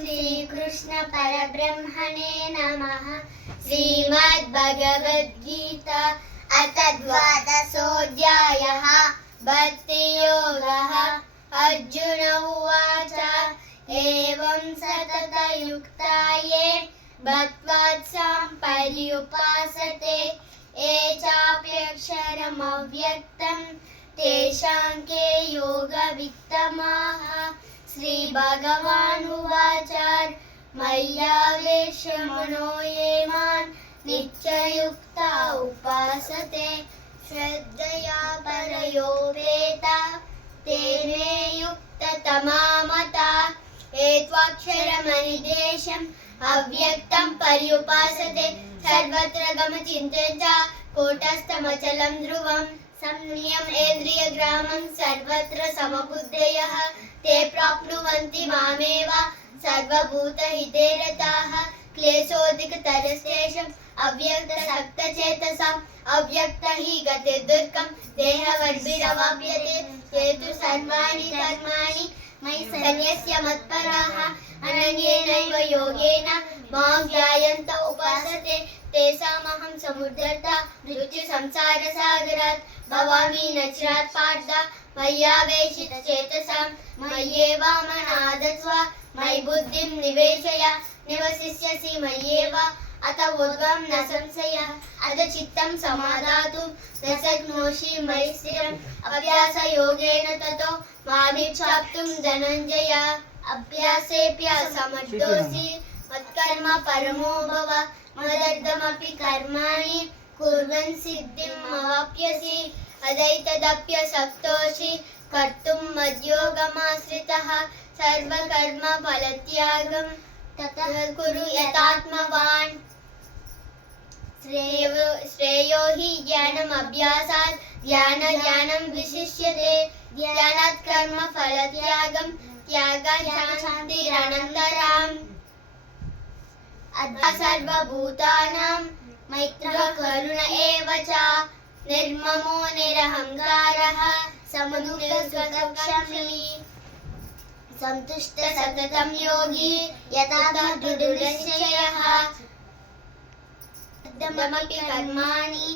श्रीकृष्ण परब्रह्मणे नमः। श्रीमद्भगवद्गीता अथ द्वादशोऽध्यायः भक्तियोगः। अर्जुन उवाच एवं सततयुक्ता ये भक्त्वात्सां पर्युपासते ये चाप्यक्षरमव्यक्तं तेषां के योगवित्तमाः। श्रीभगवानुवाच मय्यावेशमनो ये मां नित्ययुक्ता उपासते श्रद्धया परयोपेता ते मे युक्ततमा मताः। ये त्वाक्षरमनिर्देशम् अव्यक्तं पर्युपासते सर्वत्र गमचिन्त्यं च कूटस्थमचलं ध्रुवम्। संनियमेन्द्रियग्रामं सर्वत्र समबुद्धयः ते प्राप्नुवन्ति मामेव सर्वभूतहिते रताः। क्लेशोऽधिकतरस्तेषाम् अव्यक्तसक्तचेतसाम् अव्यक्त हि गतिर्दुर्गम् देहवद्भिरवाप्यते ते तु सर्वाणि कर्माणि मयि सन्न्यस्य मत्पराः अनन्येनैव योगेन मां ध्यायन्त उपासते तेषामहं समुद्धर्ता मृत्युसंसारसागरात् भवामि न चिरात् पार्थ। मय्यावेशितचेतसां मय्येवामनादत्व मयि बुद्धिं निवेशय निवसिष्यसि मय्येव अत ऊर्ध्वं न संशयः। अथ चित्तं समादातुं न शक्नोषि मयि स्थिरम् अभ्यासयोगेन ततो मामिच्छाप्तुं धनञ्जय। अभ्यासेऽप्यसमर्थोऽसि मत्कर्म परमो भव मदर्थमपि कर्माणि कुर्वन् सिद्धिमवाप्स्यसि। अदैतदप्यशक्तोऽसि कर्तुं मद्योगमाश्रितः सर्वकर्मफलत्यागं ततः कुरु यतात्मवान्। श्रेयो हि ज्ञानमभ्यासात् ज्ञानं विशिष्यते ध्यानात् कर्मफलत्यागं त्यागात् शान्तिरनन्तरम्। अतः सर्वभूतानां मैत्रः करुण एव च निर्ममो निरहङ्कारः समदुःखसुखक्षमी सन्तुष्टः सततं योगी यथा दृढनिश्चयः। कर्माणि